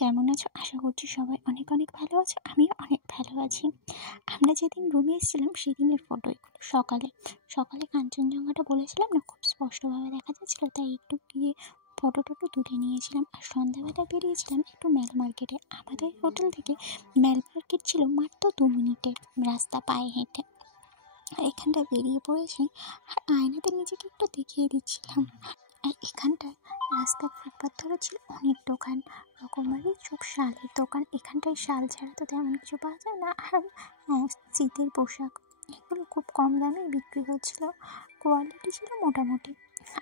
কেমন আছো? আশা করছি সবাই অনেক অনেক ভালো আছো। আমিও অনেক ভালো আছি। আমরা যেদিন রুমে এসেছিলাম সেদিনের ফটো এগুলো। সকালে সকালে কাঞ্চনজঙ্ঘাটা বলেছিলাম না, খুব স্পষ্টভাবে দেখা যাচ্ছিল, তাই একটু গিয়ে ফটো টটো তুলে নিয়েছিলাম। আর সন্ধ্যাবেলা বেরিয়েছিলাম একটু মেল মার্কেটে। আমাদের হোটেল থেকে মেল মার্কেট ছিল মাত্র 2 মিনিটের রাস্তা পায়ে হেঁটে। আর এখানটায় বেরিয়ে পড়েছি আর আয়নাতে নিজেকে একটু দেখিয়ে দিচ্ছিলাম। আর এখানটায় রাস্তার ফুটপাথ ধরে ছিল অনেক দোকান, রকমারি সব শালের দোকান। এখানটায় শাল ছাড়া তো তেমন কিছু পাওয়া যায় না। আর শীতের পোশাক এগুলো খুব কম দামে বিক্রি হচ্ছিল, কোয়ালিটি ছিল মোটামুটি।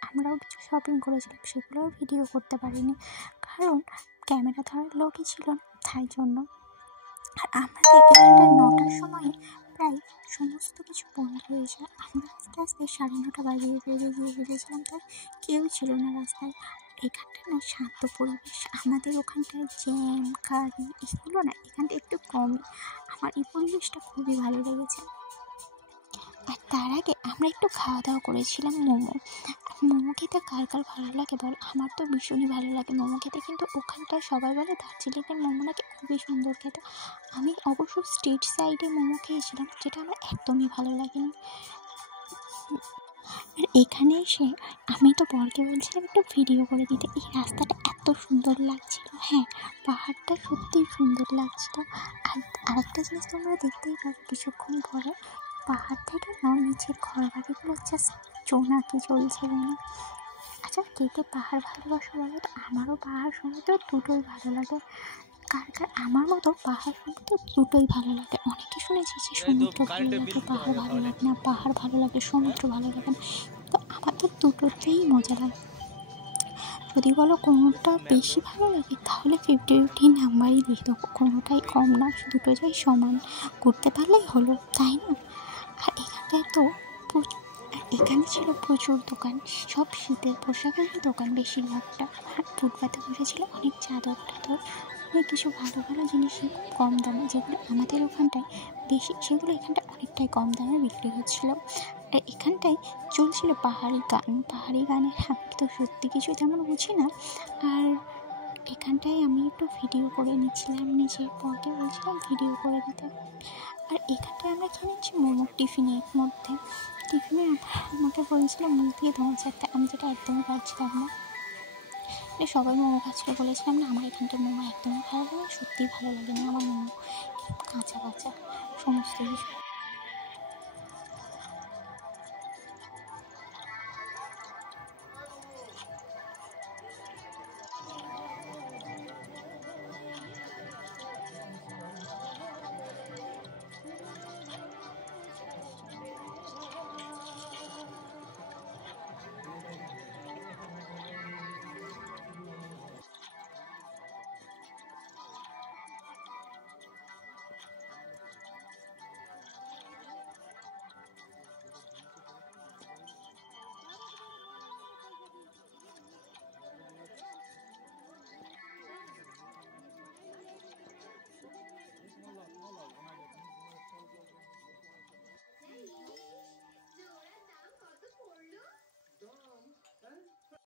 আমরাও কিছু শপিং করেছিলাম, সেগুলোও ভিডিও করতে পারিনি কারণ ক্যামেরা ধরার লোকই ছিল না, তাই জন্য। আর আমাদের এখানটায় 9টার সময় প্রায় সমস্ত কিছু বন্ধ হয়ে যায়। আমরা আস্তে আস্তে 9:30 বাজিয়ে বেরিয়ে ফেলেছিলাম, তাই কেউ ছিল না রাস্তায়। এখানটা না শান্ত পরিবেশ। আমাদের ওখানটায় জ্যাম গাড়ি এগুলো না এখানটা একটু কমই। আমার এই পরিবেশটা খুবই ভালো লেগেছে। আর তার আগে আমরা একটু খাওয়া দাওয়া করেছিলাম মোমো। মোমো খেতে কার কার ভালো লাগে বল? আমার তো ভীষণই ভালো লাগে মোমো খেতে। কিন্তু ওখানটায় সবাই বলে দার্জিলিংয়ের মোমো নাকি খুবই সুন্দর খেতে। আমি অবশ্য স্ট্রিট সাইডে মোমো খেয়েছিলাম, যেটা আমার একদমই ভালো লাগেনি। আর এখানে এসে আমি তো বরকে বলছিলাম একটু ভিডিও করে দিতে। এই রাস্তাটা এত সুন্দর লাগছিল, হ্যাঁ পাহাড়টা সত্যিই সুন্দর লাগছিল। আর আরেকটা জিনিস তোমরা দেখতেই পাবে কিছুক্ষণ পরে, পাহাড় থেকে না নিচের ঘর বাড়িগুলো জাস্ট জোনাকি চলছে যেন। আচ্ছা, কে কে পাহাড় ভালোবাসো বলো তো? আমারও পাহাড় সমুদ্র দুটোই ভালো লাগে। কার কার আমার মতো পাহাড় সমুদ্র দুটোই ভালো লাগে? অনেকে শুনেছি যে সমুদ্র ভালো লাগে পাহাড় ভালো লাগে না, পাহাড় ভালো লাগে সমুদ্র ভালো লাগে না। তো আমার তো দুটোতেই মজা লাগে। যদি বলো কোনোটা বেশি ভালো লাগে তাহলে 50-50 নাম্বারই দিয়ে দেবো। কোনোটাই কম না, দুটোটাই সমান, করতে পারলেই হলো, তাই না? আর এখানটায় তো এখানে ছিল প্রচুর দোকান, সব শীতের পোশাকেরই দোকান বেশিরভাগটা। আর ফুটপাতে বসেছিল অনেক চাদর টাদর, অনেক কিছু ভালো ভালো জিনিসই কম দামে, যেগুলো আমাদের ওখানটায় বেশি সেগুলো এখানটায় অনেকটাই কম দামে বিক্রি হচ্ছিলো। আর এখানটায় চলছিল পাহাড়ি গান। পাহাড়ি গানের আমি তো সত্যি কিছু তেমন বুঝি না। আর এখানটায় আমি একটু ভিডিও করে নিচ্ছিলাম, নিজের পরকে বলছিলাম ভিডিও করে দিতে। আর এখানটায় আমরা কিনেছি মোমো টিফিনের মধ্যে। টিফিনে আমাকে বলছিলাম মুখ দিয়ে ধোঁয়া ছাড়তে, আমি যেটা একদমই পারছিলাম না। সবাই মোমো খাচ্ছিলো, বলেছিলাম না আমার এখানটার মোমো একদমই ভালো লাগে, সত্যিই ভালো লাগেনি আমার মোমো, কাঁচা কাঁচা সমস্ত কিছু।